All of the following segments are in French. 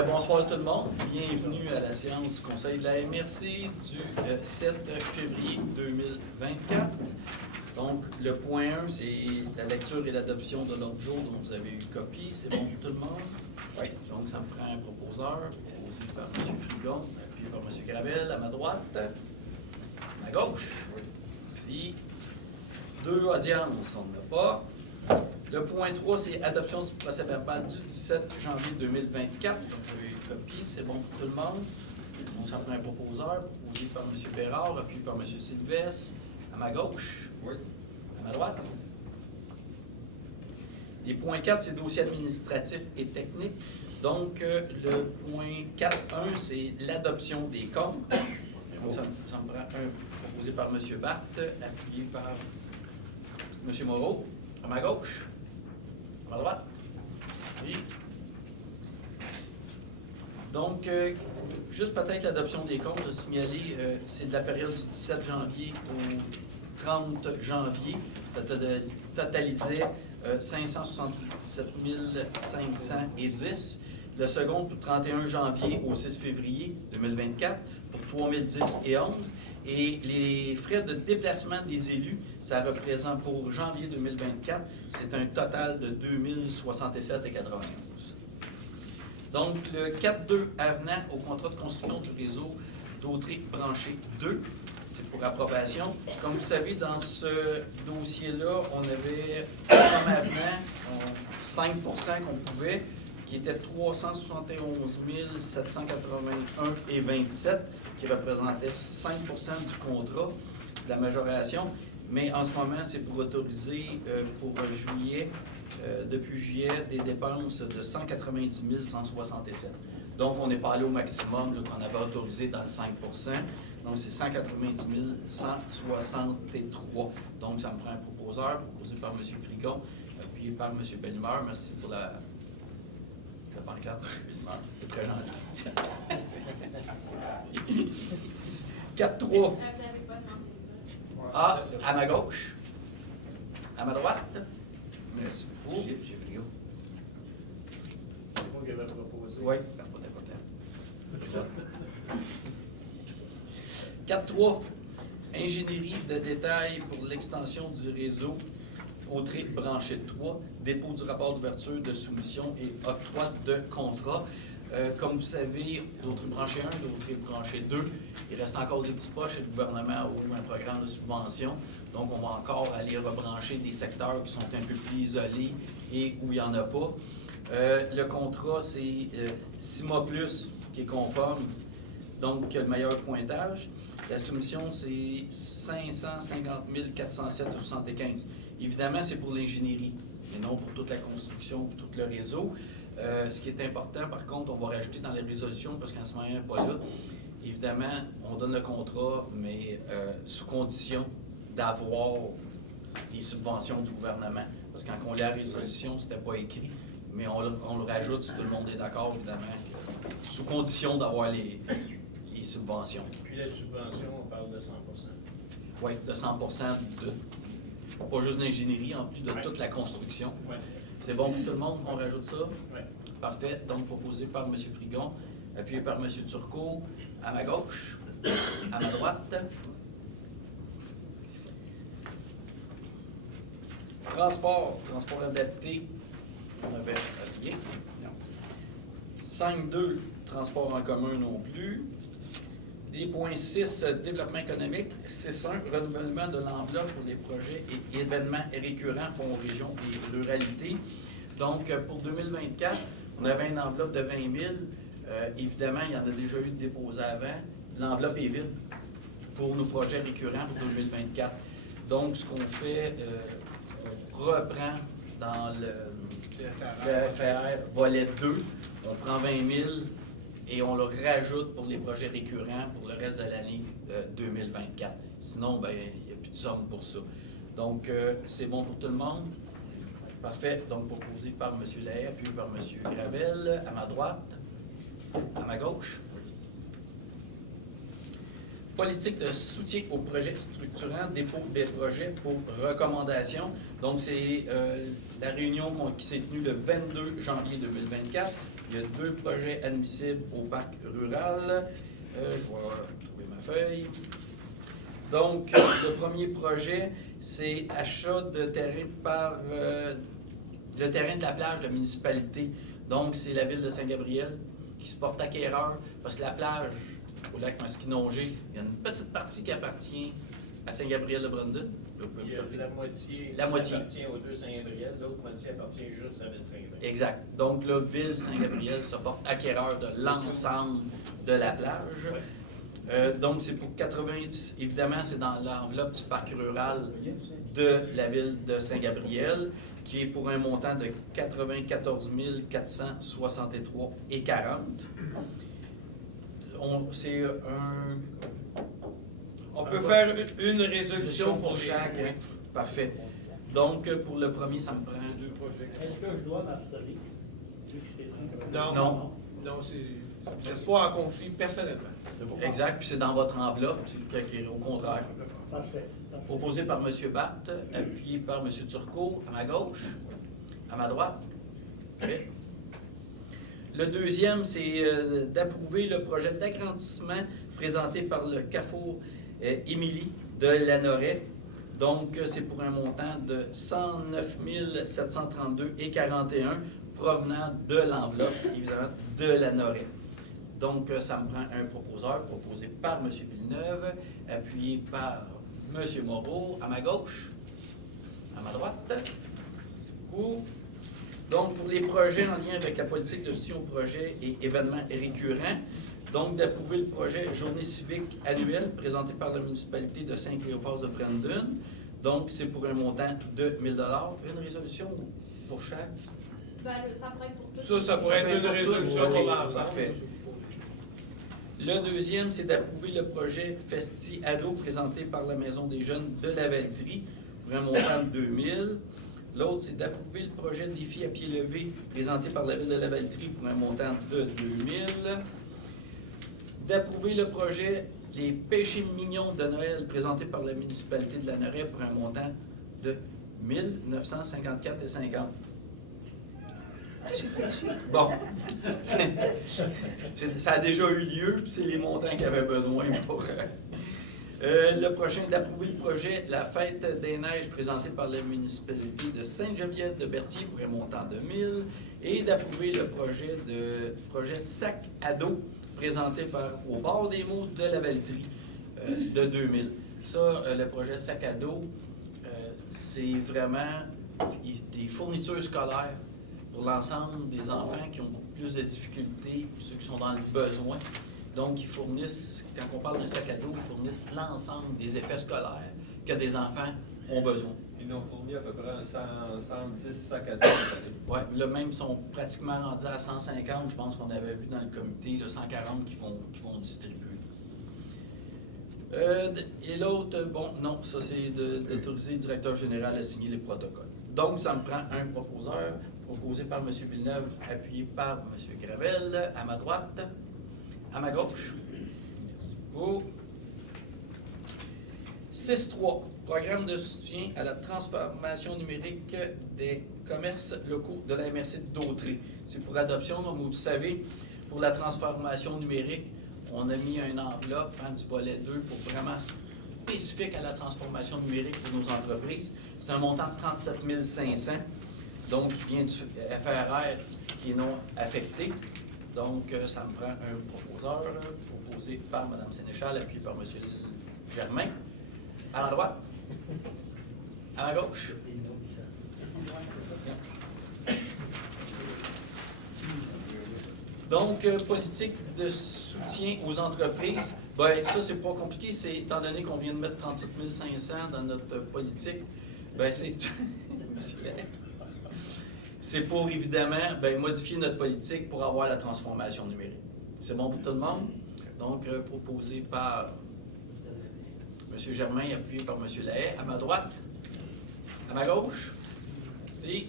Bonsoir tout le monde. Bienvenue à la séance du Conseil de la MRC du 7 février 2024. Donc, le point 1, c'est la lecture et l'adoption de l'ordre du jour dont vous avez eu copie. C'est bon pour tout le monde? Oui. Donc, ça me prend un proposeur, proposé par M. Frigon, puis par M. Gravel, à ma droite. À ma gauche? Oui. Ici. 2 audiences, on n'a pas. Le point 3, c'est adoption du procès-verbal du 17 janvier 2024. Donc, vous avez une copie, c'est bon pour tout le monde. Donc, ça prend un proposeur, proposé par M. Bérard, appuyé par M. Sylvestre. À ma gauche? Oui. À ma droite? Les points 4, c'est dossier administratif et technique. Donc, le point 4.1, c'est l'adoption des comptes. Donc, ça me prend un proposé par M. Barthes, appuyé par M. Moreau. À ma gauche? À ma droite? Oui. Donc, juste peut-être l'adoption des comptes, de signaler, c'est de la période du 17 janvier au 30 janvier. Ça totalisait 577 510. Le second, du 31 janvier au 6 février 2024, pour 3010 et 11. Et les frais de déplacement des élus, ça représente pour janvier 2024, c'est un total de 2067,91. Donc, le 4.2 avenant au contrat de construction du réseau d'Autrey branché 2, c'est pour approbation. Comme vous savez, dans ce dossier-là, on avait comme avenant 5 qu'on pouvait, qui était 371 781,27, qui représentait 5 du contrat de la majoration. Mais en ce moment, c'est pour autoriser pour juillet, depuis juillet, des dépenses de 190 167. Donc, on n'est pas allé au maximum qu'on avait autorisé dans le 5 Donc, c'est 190 163. Donc, ça me prend un proposeur, proposé par M. Frigon, appuyé par M. Bellemare. Merci pour la pancarte, M. Bellemare. C'est très gentil. 4-3. Ah, à ma gauche. À ma droite. Merci beaucoup. C'est moi qui avais proposé. Oui, pas 4.3. Ingénierie de détail pour l'extension du réseau Autrey branché 3, dépôt du rapport d'ouverture de soumission et octroi de contrat. Comme vous savez, d'Autrey branché 1, d'Autrey branché 2, il reste encore des petits poches et le gouvernement ouvre un programme de subvention. Donc, on va encore aller rebrancher des secteurs qui sont un peu plus isolés et où il n'y en a pas. Le contrat, c'est 6 mois plus qui est conforme, donc qui a le meilleur pointage. La soumission, c'est 550 407,75. Évidemment, c'est pour l'ingénierie et non pour toute la construction, tout le réseau. Ce qui est important, par contre, on va rajouter dans la résolution, parce qu'en ce moment, il n'est pas là. Évidemment, on donne le contrat, mais sous condition d'avoir des subventions du gouvernement. Parce que quand on lit la résolution, c'était pas écrit. Mais on le rajoute si tout le monde est d'accord, évidemment, sous condition d'avoir les subventions. Puis la subvention, on parle de 100 Oui, de 100 pas juste d'ingénierie, en plus de toute la construction. Ouais. C'est bon pour tout le monde qu'on rajoute ça? Oui. Parfait. Donc, proposé par M. Frigon, appuyé par M. Turcot, à ma gauche, à ma droite. Transport adapté, on avait appuyé. 5.2, transport en commun non plus. Les points 6, développement économique. 6.1, renouvellement de l'enveloppe pour les projets et événements récurrents, fonds région et ruralité. Donc, pour 2024, on avait une enveloppe de 20 000. Évidemment, il y en a déjà eu de déposés avant. L'enveloppe est vide pour nos projets récurrents pour 2024. Donc, ce qu'on fait, on reprend dans le FR volet 2, on prend 20 000 et on le rajoute pour les projets récurrents pour le reste de l'année 2024. Sinon, ben, il n'y a plus de somme pour ça. Donc, c'est bon pour tout le monde? Parfait. Donc, proposé par M. Lahaye, puis par M. Gravel, à ma droite, à ma gauche. politique de soutien aux projets structurants, dépôt des projets pour recommandation. Donc, c'est la réunion qui s'est tenue le 22 janvier 2024. Il y a 2 projets admissibles au parc rural. Je vais trouver ma feuille. Donc, le premier projet, c'est achat de terrain par le terrain de la plage de la municipalité. Donc, c'est la ville de Saint-Gabriel qui se porte acquéreur parce que la plage au lac Masquinongé, il y a une petite partie qui appartient à Saint-Gabriel-de-Brandon. Il y a la La moitié. qui appartient aux 2 Saint-Gabriel, l'autre moitié appartient juste à la ville Saint-Gabriel. Exact. Donc, la ville Saint-Gabriel se porte acquéreur de l'ensemble de la plage. Ouais. Donc, c'est pour 80, évidemment, c'est dans l'enveloppe du parc rural de la ville de Saint-Gabriel, qui est pour un montant de 94 463,40. On peut faire une résolution pour chaque. les... Parfait. Donc, pour le premier, ça me prend 2 projets. Est-ce que je dois m'abstenir? Non, c'est pas en conflit personnellement. Exact, puis c'est dans votre enveloppe, c'est le cas qui est au contraire. Parfait. Proposé par M. Barthes, appuyé par M. Turcot, à ma gauche, à ma droite. Parfait. Le deuxième, c'est d'approuver le projet d'agrandissement présenté par le CAFO Émilie de Lanoret. Donc, c'est pour un montant de 109 732,41 provenant de l'enveloppe, évidemment, de Lanoret. Donc, ça me prend un proposeur proposé par M. Villeneuve, appuyé par M. Moreau, à ma gauche, à ma droite. Merci beaucoup. Donc, pour les projets en lien avec la politique de soutien aux projets et événements récurrents, donc d'approuver le projet Journée civique annuelle présenté par la municipalité de Saint-Cléophas-de-Brandon. Donc, c'est pour un montant de 1 000 $. Une résolution pour chaque? Ben, ça pourrait être pour tout. Ça pourrait être une résolution pour l'ensemble. Parfait. Le deuxième, c'est d'approuver le projet Festi Ado présenté par la Maison des jeunes de la Valtrie pour un montant de 2 000 $. L'autre, c'est d'approuver le projet Défi à pied levé présenté par la Ville de la Valtrie pour un montant de 2 000 $. D'approuver le projet Les péchés mignons de Noël présenté par la municipalité de Lanoret pour un montant de 1 954,50 $. Bon. Ça a déjà eu lieu, puis c'est les montants qu'il y avait besoin pour. Le prochain, d'approuver le projet La Fête des Neiges présenté par la municipalité de Sainte-Geneviève-de-Berthier pour un montant de 1 000 $. Et d'approuver le projet Sac à dos présenté au bord des mots de la Valtrie de 2 000 $. Ça, le projet Sac à dos, c'est vraiment des fournitures scolaires pour l'ensemble des enfants qui ont beaucoup plus de difficultés, ceux qui sont dans le besoin. Donc, ils fournissent, quand on parle d'un sac à dos, ils fournissent l'ensemble des effets scolaires que des enfants ont besoin. Ils nous ont fourni à peu près 110 sacs à dos. Oui, là même, ils sont pratiquement rendus à 150, je pense qu'on avait vu dans le comité, là, 140 qui vont distribuer. Et l'autre, bon, non, ça c'est d'autoriser le directeur général à signer les protocoles. Donc, ça me prend un proposeur, proposé par M. Villeneuve, appuyé par M. Gravel, à ma droite, à ma gauche. Merci beaucoup. 6.3, programme de soutien à la transformation numérique des commerces locaux de la MRC d'Autrey. C'est pour adoption, comme vous le savez, pour la transformation numérique, on a mis une enveloppe du volet 2 pour vraiment spécifique à la transformation numérique pour nos entreprises. C'est un montant de 37 500, donc qui vient du FRR qui est non affecté. Donc, ça me prend un proposeur, proposé par Mme Sénéchal, appuyé par M. Germain. À ma droite. À ma gauche. Donc, politique de soutien aux entreprises. Bien, ça, c'est pas compliqué. C'est, étant donné qu'on vient de mettre 37 500 dans notre politique, bien, c'est pour, évidemment, bien, modifier notre politique pour avoir la transformation numérique. C'est bon pour tout le monde? Donc, proposé par M. Germain, appuyé par M. Lahaye. À ma droite. À ma gauche. Merci.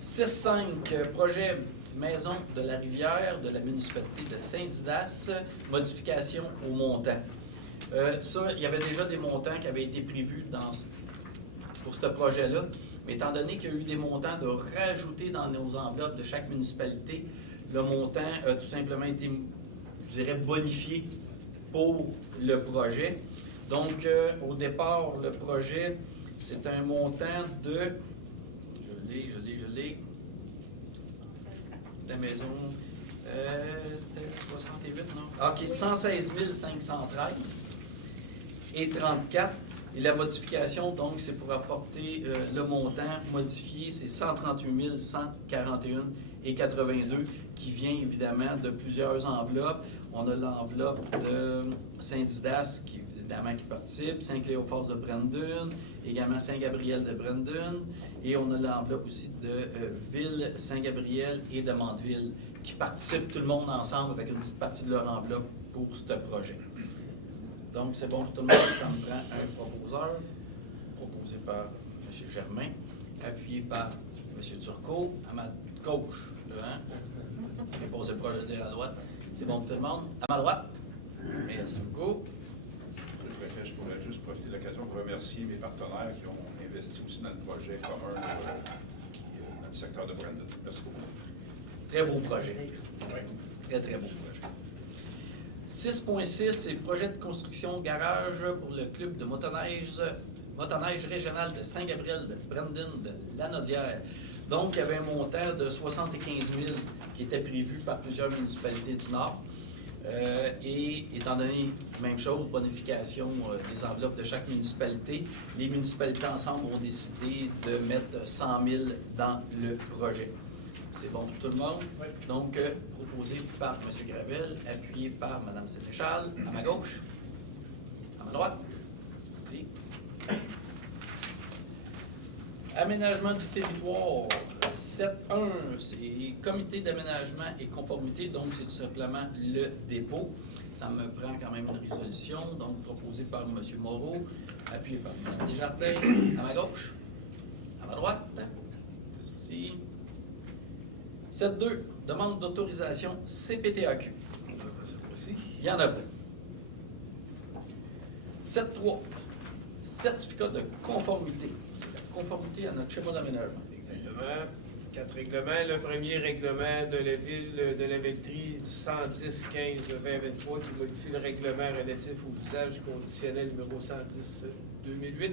6.5, projet Maison de la Rivière de la municipalité de Saint-Didas, modification au montant. Ça, il y avait déjà des montants qui avaient été prévus pour ce projet-là, mais étant donné qu'il y a eu des montants de rajouter dans nos enveloppes de chaque municipalité, le montant a tout simplement été, je dirais, bonifié pour le projet. Donc, au départ, le projet, c'est un montant de, je l'ai, la maison, c'était 68, non? Ah, OK, 116 513 et 34. Et la modification, donc, c'est pour apporter le montant modifié, c'est 138 141 et 82, qui vient évidemment de plusieurs enveloppes. On a l'enveloppe de Saint-Didas, qui participe, Saint-Cléophas de Brandon, également Saint-Gabriel de Brandon, et on a l'enveloppe aussi de Ville, Saint-Gabriel et de Mandeville, qui participent tout le monde ensemble avec une petite partie de leur enveloppe pour ce projet. Donc, c'est bon pour tout le monde, ça me prend un proposeur, proposé par M. Germain, appuyé par M. Turcot, à ma gauche, là, hein? Je vais poser proche de dire à droite. C'est bon pour tout le monde? À ma droite? Merci beaucoup. Je pourrais juste profiter de l'occasion pour remercier mes partenaires qui ont investi aussi dans le projet commun dans le secteur de Brandon. Merci beaucoup. Très beau projet. Très, très beau projet. 6.6, c'est le projet de construction garage pour le club de motoneige régional de Saint-Gabriel, de Brandon, de Lanaudière. Donc, il y avait un montant de 75 000 qui était prévu par plusieurs municipalités du Nord. Et étant donné, même chose, bonification des enveloppes de chaque municipalité, les municipalités ensemble ont décidé de mettre 100 000 dans le projet. C'est bon pour tout le monde? Oui. Donc, proposé par M. Gravel, appuyé par Mme Sénéchal, à ma gauche, à ma droite. Merci. Aménagement du territoire, 7.1, c'est comité d'aménagement et conformité, donc c'est tout simplement le dépôt. Ça me prend quand même une résolution, donc proposée par M. Moreau, appuyé par Mme Desjardins, à ma gauche, à ma droite. Merci. 7.2, demande d'autorisation CPTAQ. Il y en a pas. 7.3, certificat de conformité. Conformité à notre schéma d'aménagement. Exactement. 4 règlements. Le premier règlement de la ville de la Velletrie 110-15-2023 qui modifie le règlement relatif aux usages conditionnels numéro 110-2008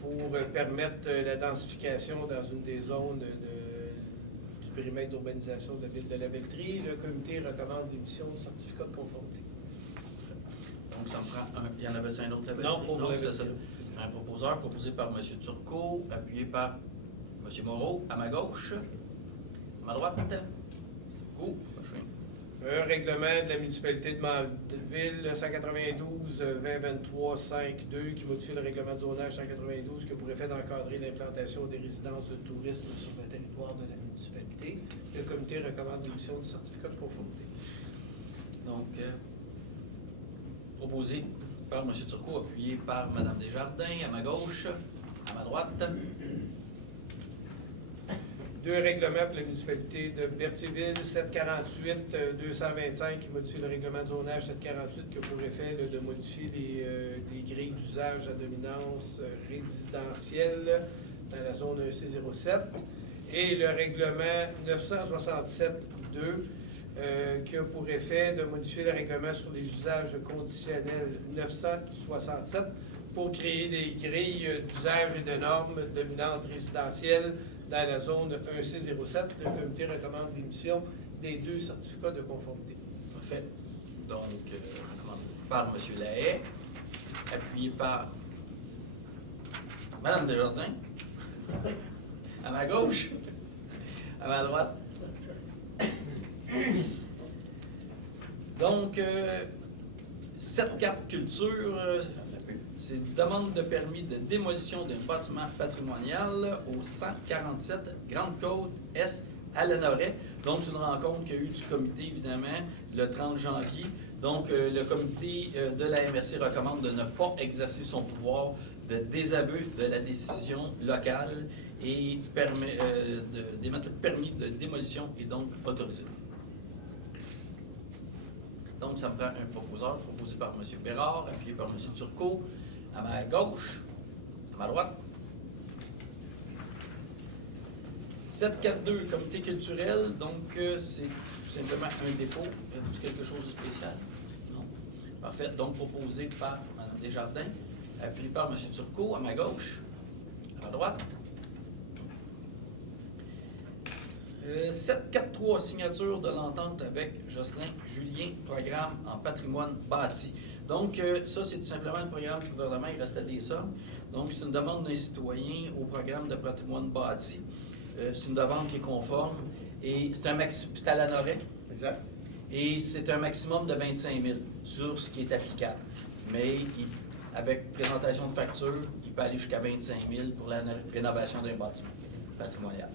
pour permettre la densification dans une des zones du périmètre d'urbanisation de la ville de la Velletrie. Le comité recommande l'émission de certificat de conformité. Donc, ça me prend un. Il y en avait un autre? Non, pour c'est ça. Un proposeur proposé par M. Turcot, appuyé par M. Moreau, à ma gauche, à ma droite. Turcot, prochain. Un règlement de la municipalité de Mandeville 192-2023-5-2 qui modifie le règlement de zonage 192 qui a pour effet d'encadrer l'implantation des résidences de tourisme sur le territoire de la municipalité. Le comité recommande l'émission du certificat de conformité. Donc, proposé par M. Turcot, appuyé par Mme Desjardins, à ma gauche, à ma droite. 2 règlements pour la municipalité de Berthierville, 748-225 qui modifie le règlement de zonage 748 qui a pour effet de modifier les grilles d'usage à dominance résidentielle dans la zone 1C07. Et le règlement 967-2 qui a pour effet de modifier le règlement sur les usages conditionnels 967 pour créer des grilles d'usage et de normes dominantes résidentielles dans la zone 1C07. Le comité recommande l'émission des 2 certificats de conformité. Parfait. Donc, par M. Lahaye, appuyé par Mme Desjardins, à ma gauche, à ma droite. Donc, 7.4 culture, c'est une demande de permis de démolition d'un bâtiment patrimonial au 147 Grande-Côte S à Lanoret. Donc, c'est une rencontre qu'il y a eu du comité, évidemment, le 30 janvier. Donc, le comité de la MRC recommande de ne pas exercer son pouvoir de désaveu de la décision locale et d'émettre le permis de démolition est donc autorisé. Donc, ça me prend un proposeur, proposé par M. Bérard, appuyé par M. Turcot, à ma gauche, à ma droite. 742, comité culturel, donc c'est tout simplement un dépôt. Y a-t-il quelque chose de spécial? Non. Parfait. Donc, proposé par Mme Desjardins, appuyé par M. Turcot, à ma gauche, à ma droite. 743, signature de l'entente avec Jocelyn Julien, programme en patrimoine bâti. Donc, ça, c'est tout simplement le programme du gouvernement, il restait des sommes. Donc, c'est une demande d'un citoyen au programme de patrimoine bâti. C'est une demande qui est conforme et c'est à l'ANOREC. Exact. Et c'est un maximum de 25 000 sur ce qui est applicable. Mais avec présentation de facture, il peut aller jusqu'à 25 000 pour la rénovation d'un bâtiment patrimonial.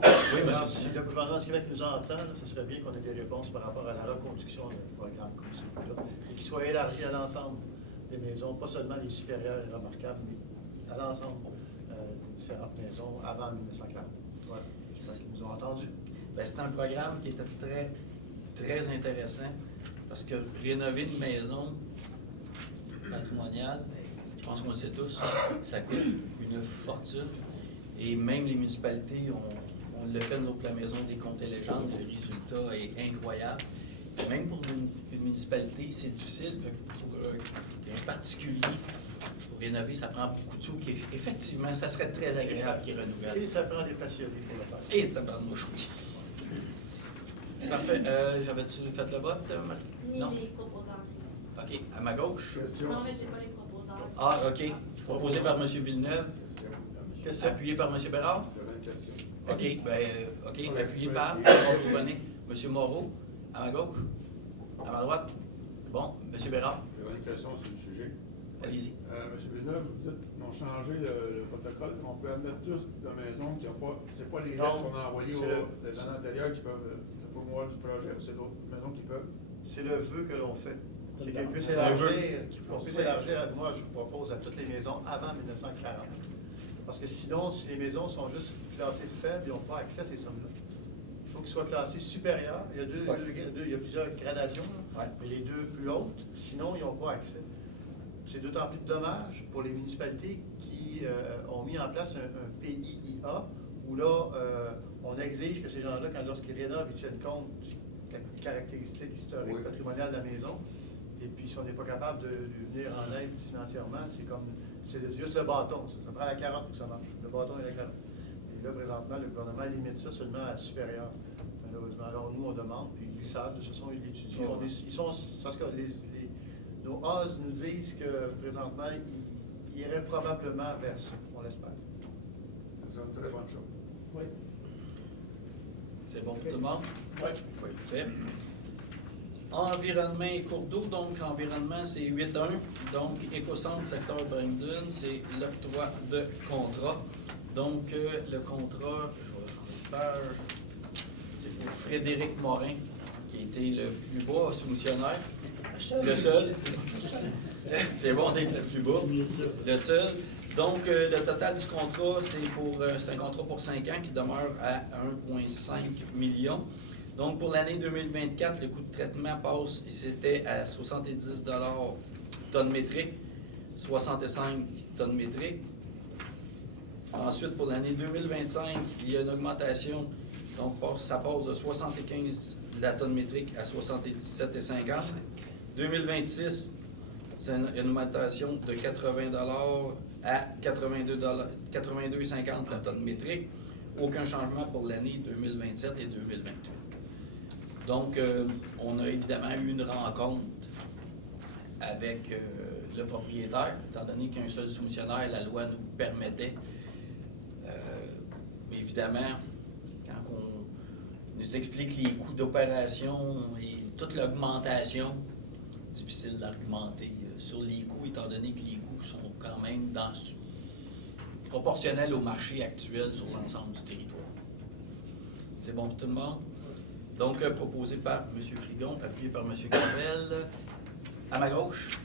Oui, Alors, si le gouvernement du Québec nous entend, ce serait bien qu'on ait des réponses par rapport à la reconduction d'un programme comme celui-là et qu'il soit élargi à l'ensemble des maisons, pas seulement les supérieures et remarquables, mais à l'ensemble des différentes maisons avant 1940. Voilà. J'espère qu'ils nous ont entendus. Bien, c'est un programme qui était très, très intéressant parce que rénover une maison patrimoniale, je pense qu'on le sait tous, ça coûte une fortune. Et même les municipalités, on le fait, nous autres, la Maison des Contes et légendes, le résultat est incroyable. Et même pour une municipalité, c'est difficile. Pour un particulier, pour rénover, ça prend beaucoup de sous. Effectivement, ça serait très agréable qu'ils renouvellent. Et ça prend des passionnés pour le faire. Et tabarnouche, oui. Parfait. J'avais-tu fait le vote, Marc? Ni Non? les proposants. OK. À ma gauche? Non, mais j'ai pas les proposants. Ah, OK. Proposé par M. Villeneuve. Question? Appuyé par M. Bérard? J'avais une question. OK, appuyé par, vous prenez, M. Moreau, à ma gauche, à ma droite. Bon, M. Bérard, J'avais une question sur le sujet. allez-y. M. Villeneuve, vous dites qu'ils ont changé le protocole. On peut admettre tous de maisons qui n'ont pas. C'est pas les lettres qu'on a envoyées de l'année antérieure qui peuvent. C'est pas moi du projet, c'est d'autres maisons qui peuvent. C'est le vœu que l'on fait. C'est qu'on puisse Le élargir, vœu. moi je propose à toutes les maisons avant 1940. Parce que sinon, si les maisons sont juste classées faibles, ils n'ont pas accès à ces sommes-là. Il faut qu'ils soient classés supérieurs. Il y a, il y a plusieurs gradations, là, Ouais. mais les deux plus hautes, sinon, ils n'ont pas accès. C'est d'autant plus dommage pour les municipalités qui ont mis en place un PIIA, où là, on exige que ces gens-là, lorsqu'ils rénovent, ils tiennent compte des caractéristiques historiques, patrimoniales de la maison. Et puis, si on n'est pas capable de venir en aide financièrement, c'est juste le bâton. Ça prend la carotte pour que ça marche. Le bâton et la carotte. Et là, présentement, le gouvernement limite ça seulement à supérieur, malheureusement. Alors, nous, on demande, puis ils savent, de toute façon, ils l'étudient. Ils sont, parce que nos AS nous disent que, présentement, ils iraient probablement vers ça, on l'espère. C'est une très bonne chose. Oui. C'est bon pour tout le monde? Oui. Parfait. Environnement et cours d'eau, donc environnement, c'est 8-1. Donc, Écocentre, secteur Brampton, c'est l'octroi de contrat. Donc, le contrat, je vais changer de page, c'est pour Frédéric Morin, qui a été le plus bas soumissionnaire. Le seul. C'est bon d'être le plus bas. Le seul. Donc, le total du contrat, c'est un contrat pour 5 ans qui demeure à 1,5 million. Donc, pour l'année 2024, le coût de traitement passe, c'était à 70 tonnes métriques, 65 tonnes métriques. Ensuite, pour l'année 2025, il y a une augmentation, donc ça passe de 75 de la tonne métrique à 77,50. 2026, c'est une augmentation de 80 à 82,50 la tonne métrique. Aucun changement pour l'année 2027 et 2028. Donc, on a évidemment eu une rencontre avec le propriétaire, étant donné qu'il y a un seul soumissionnaire, la loi nous permettait, évidemment, quand on nous explique les coûts d'opération et toute l'augmentation, difficile d'argumenter sur les coûts, étant donné que les coûts sont quand même proportionnels au marché actuel sur l'ensemble du territoire. C'est bon pour tout le monde? Donc, proposé par M. Frigon, appuyé par M. Gravel. À ma gauche,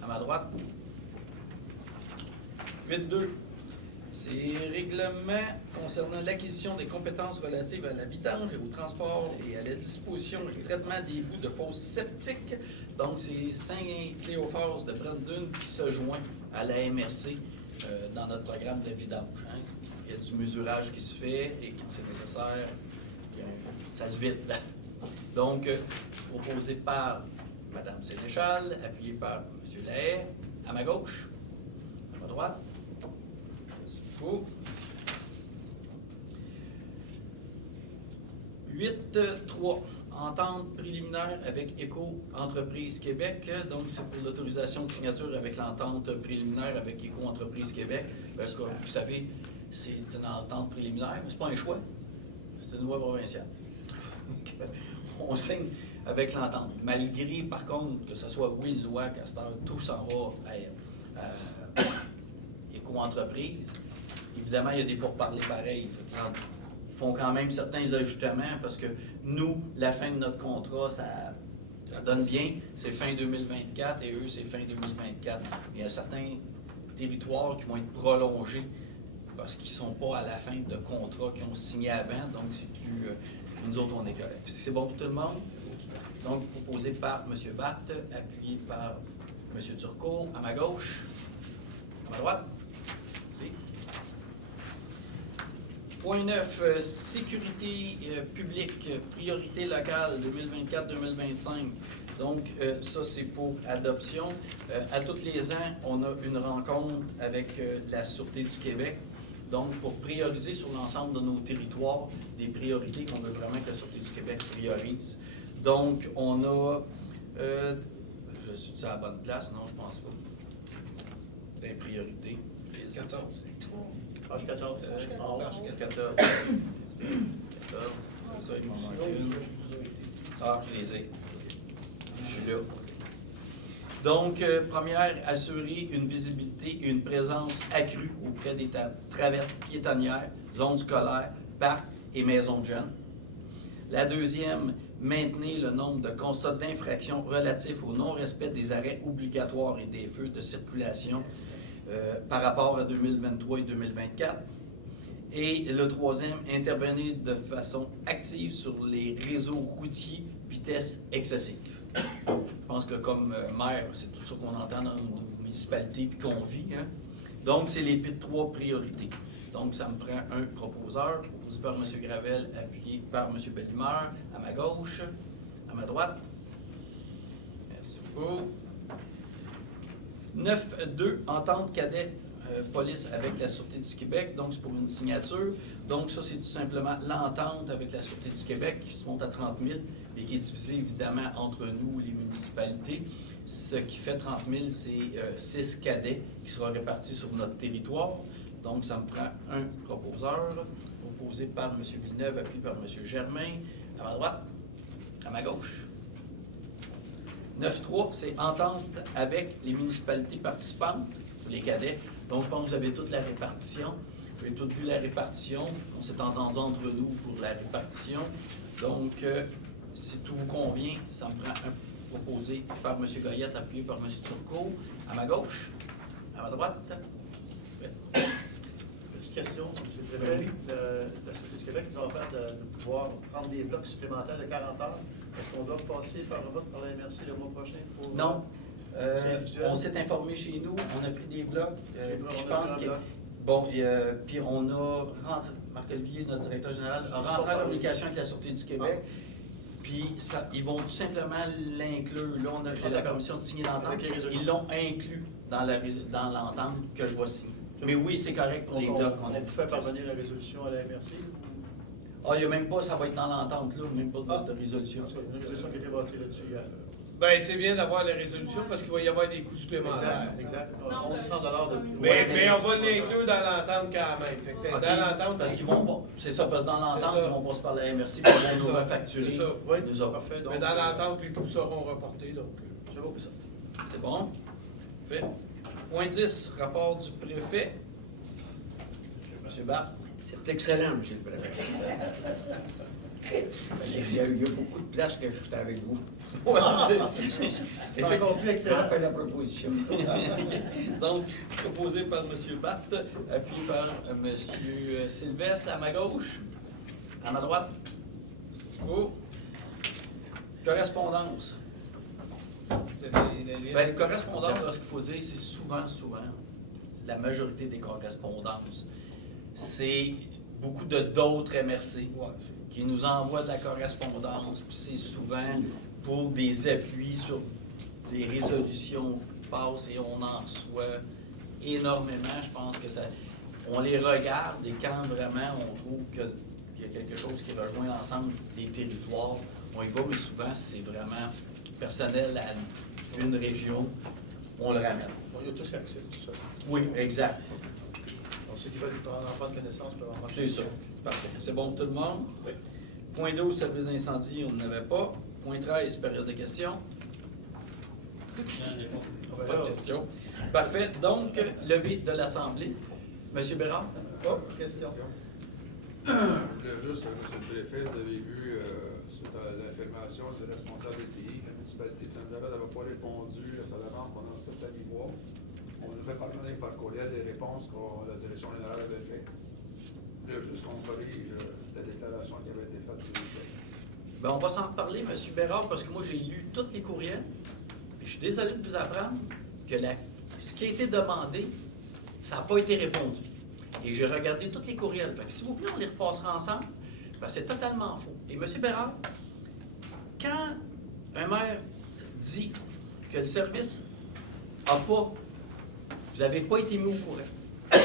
à ma droite. 8-2. Ces règlements concernant l'acquisition des compétences relatives à la vidange et au transport et à la disposition et au traitement des bouts de fosses septiques. Donc, c'est Saint-Cléophas de Brandon qui se joint à la MRC dans notre programme de vidange. Hein. Il y a du mesurage qui se fait et quand c'est nécessaire, ça se vide. Donc, proposé par Mme Sénéchal, appuyé par M. Lahaye, à ma gauche, à ma droite. Merci beaucoup. 8.3. Entente préliminaire avec Éco-Entreprise Québec. Donc, c'est pour l'autorisation de signature avec l'entente préliminaire avec Éco-Entreprise Québec. Comme vous savez, c'est une entente préliminaire, mais ce n'est pas un choix. C'est une loi provinciale. On signe avec l'entente. Malgré, par contre, que ce soit oui une loi, qu'à cette heure, tout s'en va à Éco-Entreprise. Évidemment, il y a des pourparlers pareils. Ils font quand même certains ajustements parce que nous, la fin de notre contrat, ça donne bien. C'est fin 2024 et eux, c'est fin 2024. Il y a certains territoires qui vont être prolongés parce qu'ils ne sont pas à la fin de contrat qu'ils ont signé avant. Donc, c'est plus... nous autres, on est corrects. C'est bon pour tout le monde? Donc, proposé par M. Barthes, appuyé par M. Turcot, à ma gauche, à ma droite. Merci. Point 9, sécurité publique, priorité locale 2024-2025. Donc, ça, c'est pour adoption. À tous les ans, on a une rencontre avec la Sûreté du Québec. Donc, pour prioriser sur l'ensemble de nos territoires des priorités qu'on veut vraiment que la Sûreté du Québec priorise. Donc, on a... je suis à la bonne place? Non, je pense pas. Des priorités. 14. Page 14. Page 14. 14. C'est ça, il m'en manque une. Ah, je les ai. Je suis là. Donc, première, assurer une visibilité et une présence accrue auprès des traverses piétonnières, zones scolaires, parcs et maisons de jeunes. La deuxième, maintenir le nombre de constats d'infractions relatifs au non-respect des arrêts obligatoires et des feux de circulation par rapport à 2023 et 2024. Et le troisième, intervenir de façon active sur les réseaux routiers vitesse excessive. Je pense que comme maire, c'est tout ça qu'on entend dans nos municipalités et qu'on vit. Hein? Donc, c'est les trois priorités. Donc, ça me prend un proposeur, proposé par M. Gravel, appuyé par M. Bellimeur, à ma gauche, à ma droite. Merci beaucoup. 9.2, entente cadet police avec la Sûreté du Québec. Donc, c'est pour une signature. Donc, ça, c'est tout simplement l'entente avec la Sûreté du Québec qui se monte à 30 000 et qui est divisée, évidemment, entre nous, les municipalités. Ce qui fait 30 000, c'est 6 cadets qui seront répartis sur notre territoire. Donc, ça me prend un proposeur, proposé par M. Villeneuve, appuyé par M. Germain, à ma droite, à ma gauche. 9.3, c'est entente avec les municipalités participantes, pour les cadets. Donc, je pense que vous avez toute la répartition. Vous avez toutes vu la répartition. On s'est entendu entre nous pour la répartition. Donc, si tout vous convient, ça me prend un proposé par M. Goyette, appuyé par M. Turcot, à ma gauche, à ma droite. Petite question, M. le Préfet. Oui. La Sûreté du Québec nous a offert de pouvoir prendre des blocs supplémentaires de 40 heures. Est-ce qu'on doit passer par le vote par la MRC le mois prochain pour... Non. On s'est informé chez nous, on a pris des blocs. Je pense que... Bon, puis on a rentré, Marc-Olivier, notre directeur général, a rentré en communication avec la Sûreté du Québec. Puis ils vont tout simplement l'inclure. Là, j'ai la permission de signer l'entente. Ils l'ont inclus dans l'entente que je vais signer. Mais oui, c'est correct pour les blocs qu'on a. On fait parvenir la résolution à la MRC? Ah, il n'y a même pas, ça va être dans l'entente, là, même pas de résolution. Une résolution qui a été votée là-dessus hier. Bien, c'est bien d'avoir la résolution parce qu'il va y avoir des coûts supplémentaires. Exact. 1100 $ de plus. Mais on va l'inclure dans l'entente quand même. Fait que Okay. dans l'entente, Parce qu'ils vont pas. C'est ça, parce que dans l'entente, C'est ça. ils vont passer par la MRC pour C'est nous ça. refacturer. C'est ça. Oui, Nous autres. parfait. Donc, mais dans l'entente, les coûts seront reportés. Donc, c'est beau, ça. C'est bon? Fait. Point 10, rapport du préfet. Monsieur Barthes. C'est excellent, M. le Préfet. Il y a beaucoup de place que je suis avec vous. Ouais, C'est encore plus excellent. On fait la proposition. Donc, proposé par M. Batt, appuyé par M. Sylvestre à ma gauche, à ma droite. Oh. Correspondance. Ben, correspondance, là, ce qu'il faut dire, c'est souvent, la majorité des correspondances, c'est beaucoup de d'autres MRC qui nous envoient de la correspondance, puis c'est souvent pour des appuis sur des résolutions qui passent et on en reçoit énormément. Je pense que ça, on les regarde et quand vraiment on trouve qu'il y a quelque chose qui rejoint l'ensemble des territoires, on y va, mais souvent c'est vraiment personnel à une région, on le ramène. On y a tous accès, tout ça. Oui, exact. Donc, ceux qui veulent en prendre connaissance peuvent en prendre C'est ça. Parfait. C'est bon pour tout le monde? Oui. Point 12, service d'incendie, on n'en avait pas. Point 13, période de questions. Pas de questions. Parfait. Donc, levée de l'Assemblée. Monsieur Bérard? Oh, question. Je voulais juste, M. le Préfet, vous avez vu, suite à l'affirmation du responsable de TI, la municipalité de Saint-Isabelle n'avait pas répondu à sa demande pendant 7 à 8 mois. On nous fait parvenir par courriel des réponses que la direction générale avait faites. Je voulais juste qu'on corrige la déclaration qui avait été faite, s'il vous plaît. Bien, on va s'en reparler, M. Bérard, parce que moi, j'ai lu tous les courriels. Et je suis désolé de vous apprendre que ce qui a été demandé, ça n'a pas été répondu. Et j'ai regardé tous les courriels. Fait que s'il vous plaît, on les repassera ensemble, parce que c'est totalement faux. Et M. Bérard, quand un maire dit que le service n'a pas, vous n'avez pas été mis au courant,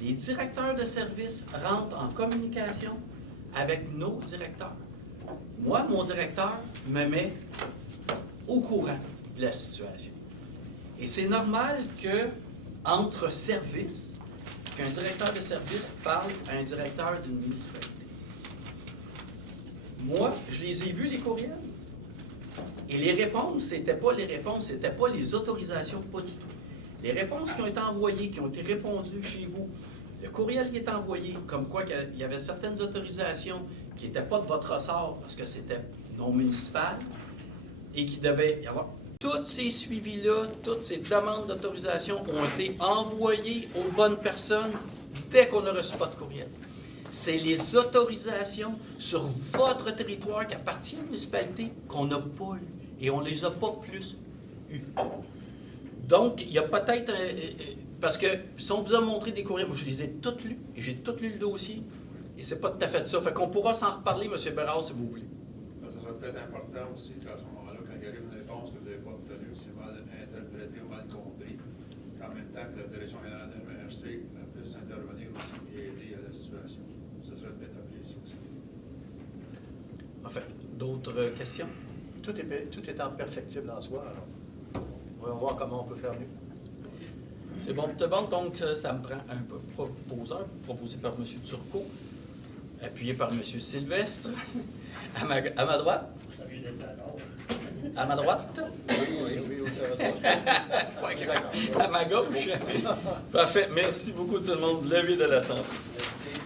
les directeurs de service rentrent en communication avec nos directeurs. Moi, mon directeur me met au courant de la situation. Et c'est normal que, entre services, qu'un directeur de service parle à un directeur d'une municipalité. Moi, je les ai vus, les courriels. Et les réponses, c'était pas les autorisations, pas du tout. Les réponses qui ont été envoyées, qui ont été répondues chez vous, le courriel qui est envoyé, comme quoi il y avait certaines autorisations qui n'étaient pas de votre ressort parce que c'était non municipal et qui devait y avoir. Tous ces suivis-là, toutes ces demandes d'autorisation ont été envoyées aux bonnes personnes dès qu'on a reçu votre courriel. C'est les autorisations sur votre territoire qui appartiennent à la municipalité qu'on n'a pas eues et on ne les a pas plus eues. Donc, il y a peut-être... parce que si on vous a montré des courriels, moi je les ai toutes lus et j'ai tout lu le dossier et c'est pas tout à fait ça. Fait qu'on pourra s'en reparler, M. Bérard, si vous voulez. Ça serait peut-être important aussi qu'à ce moment-là, quand il y a une réponse que vous n'avez pas obtenue, c'est mal interprété ou mal compris, qu'en même temps que la direction générale de la MRC puisse intervenir aussi et aider à la situation. Ça serait peut-être apprécié aussi. Enfin, d'autres questions? Tout étant perfectible en soi, alors on va voir comment on peut faire mieux. C'est bon pour tout le monde, donc ça me prend un proposeur, proposé par M. Turcot, appuyé par M. Sylvestre, à ma droite. À ma droite. Oui, À ma gauche. Parfait. Merci beaucoup tout le monde. Levée de l'Assemblée. Merci.